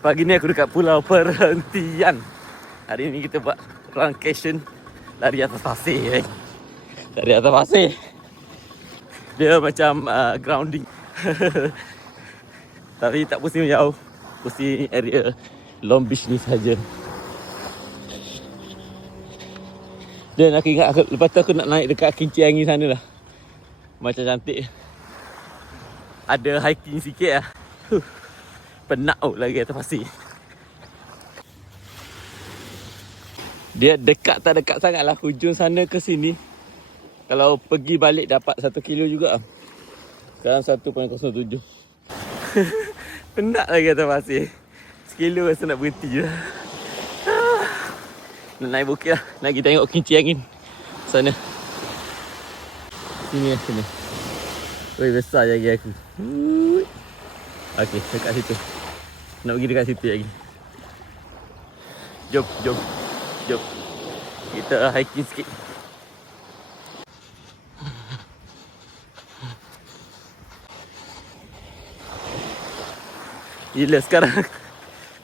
Pagi ni aku dekat Pulau Perhentian. Hari ni kita buat runcation lari atas pasir. Lari atas pasir. Dia macam grounding. Tapi tak pusing jauh. Pusing area Long Beach ni saja. Dan aku ingat lepas tu aku nak naik dekat Kincir Angin sana lah. Macam cantik. Ada hiking sikit lah. Penat lagi atas pasir. Dia dekat tak dekat sangat lah. Hujung sana ke sini. Kalau pergi balik dapat 1 kilo juga. Sekarang 1.07. Penat lagi atas pasir. Sekilo rasa nak berhenti je. Nak naik bukit lah. Nak pergi tengok Kincir Angin. Sana. Sini lah sini. Weh besar lagi aku. Okey dekat situ. Nak pergi dekat situ lagi. Jom, jom. Jom. Kita hiking sikit. Gila sekarang.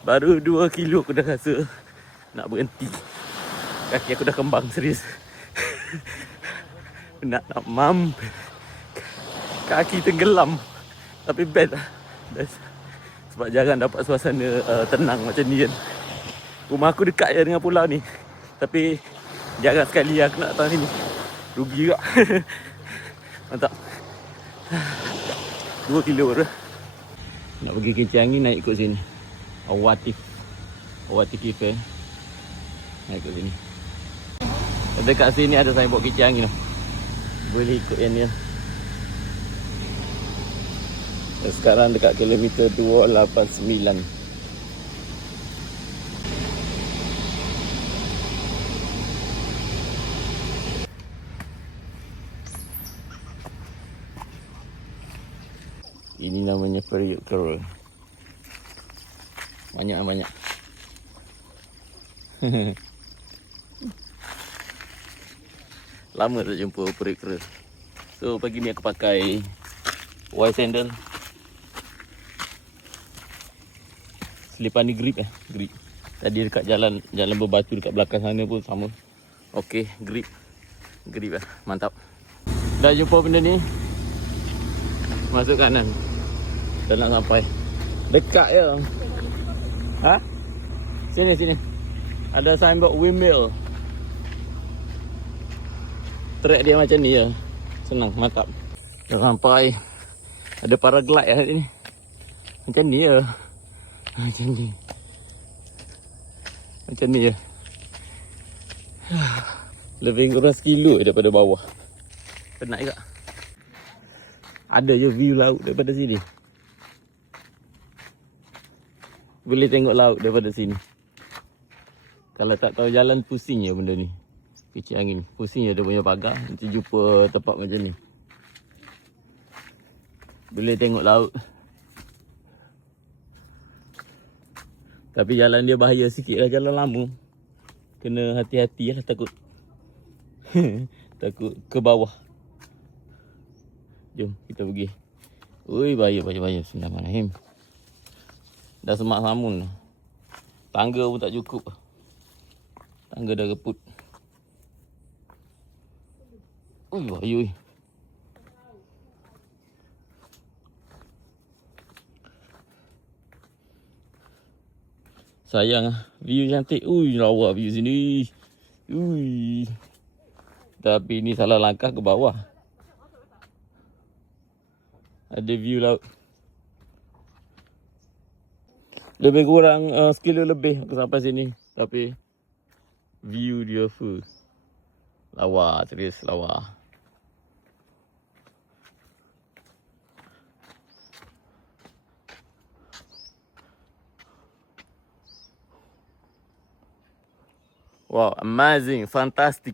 Baru 2 kilo aku dah rasa nak berhenti. Kaki aku dah kembang serius. nak mampus. Kaki tenggelam. Tapi best lah. Best. Sebab jarang dapat suasana tenang macam ni kan. Rumah aku dekat je dengan pulau ni. Tapi jarang sekali aku nak datang sini. Rugi juga. Mantap. 2 kilo baru. Nak pergi Kincir Angin naik ikut sini. Awatif Cafe. Naik ikut sini. Dekat sini ada signboard Kincir Angin lah. Boleh ikut yang ni lah. Dan sekarang dekat kilometer 289. Ini namanya periuk kera. Banyak. Lama tak jumpa periuk kera. So pagi ni aku pakai white sandal. Selipan ni grip grip. Tadi dekat jalan berbatu dekat belakang sana pun sama. Okey, grip lah. Mantap. Dah jumpa benda ni. Masuk kanan. Dah nak sampai. Dekat je. Ha? Sini. Ada signboard windmill. Track dia macam ni je. Senang, mantap. Dah sampai. Ada paraglide lah ni. Macam ni je. Macam ni je. Lebih kurang 1 kilo daripada bawah. Penat juga. Ada je view laut daripada sini. Boleh tengok laut daripada sini. Kalau tak tahu jalan, pusing je benda ni. Kincir Angin. Pusing je dia punya pagar. Nanti jumpa tempat macam ni. Boleh tengok laut. Tapi jalan dia bahaya sikit lah. Jalan lama. Kena hati-hati lah, takut. Takut ke bawah. Jom kita pergi. Ui bahaya. Bismillahirrahmanirrahim. Dah semak samun. Tangga pun tak cukup. Tangga dah reput. Ui bahaya. Sayang lah. View cantik. Ui lawa view sini. Ui. Tapi ni salah langkah ke bawah. Ada view laut. Lebih kurang 1 kilo lebih aku sampai sini. Tapi view dia full. Lawa, serius lawa. Wow, amazing, fantastic.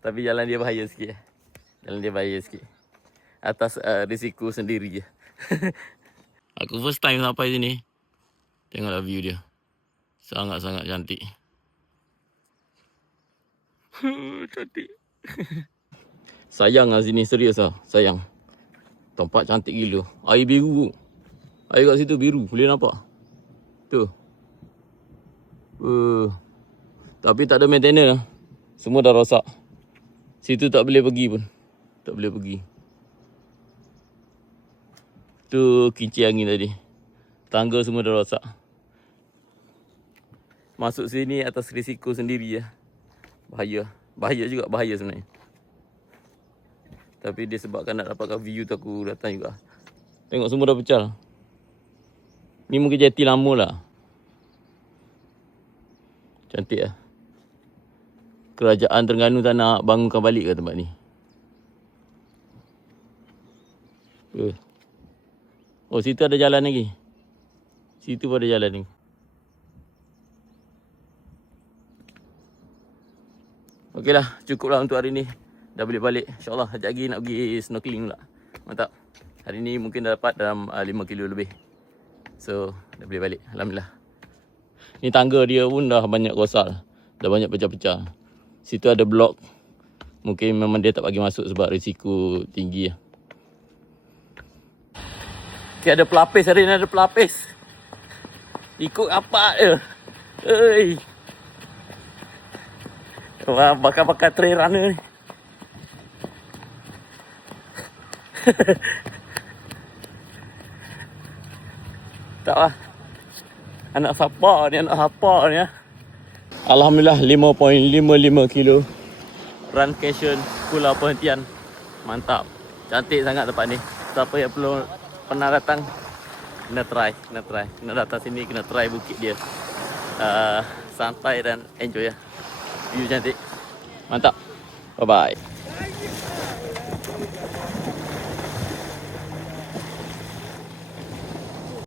Tapi jalan dia bahaya sikit. Atas risiko sendiri je. Aku first time sampai sini. Tengoklah view dia. Sangat-sangat cantik. Cantik. Sayang lah sini, serius lah. Sayang. Tempat cantik gila. Air biru. Air kat situ biru, boleh nampak. Tu. Tapi tak ada maintenance lah. Semua dah rosak. Situ tak boleh pergi pun. Tak boleh pergi. Tu kincir angin tadi. Tangga semua dah rosak. Masuk sini atas risiko sendiri lah. Bahaya. Bahaya juga, bahaya sebenarnya. Tapi dia sebabkan nak dapatkan view tu aku datang juga. Tengok semua dah pecah. Ni mungkin jeti lama lah. Cantik lah. Kerajaan Terengganu tak nak bangunkan balik ke tempat ni. Oh, situ ada jalan lagi. Situ pun ada jalan ni. Okeylah, cukuplah untuk hari ni. Dah boleh balik. InsyaAllah sekejap lagi nak pergi snorkeling pula. Mantap. Hari ni mungkin dah dapat dalam 5 kilo lebih. So, dah boleh balik. Alhamdulillah. Ni tangga dia pun dah banyak rosak. Dah banyak pecah-pecah. Situ ada blok. Mungkin memang dia tak bagi masuk sebab risiko tinggi lah. Okay, ada pelapis hari ni, ada pelapis. Ikut apa je. Hei. Wah, bakar-bakar trail runner ni. Tak lah. Anak siapa ni, anak siapa ni ya. Alhamdulillah 5.55 kilo. Run Cation, Pulau Perhentian. Mantap. Cantik sangat tempat ni. Siapa yang perlu pernah datang, kena try. Kena datang sini, kena try bukit dia. Santai dan enjoy ya. View cantik. Mantap. Bye-bye.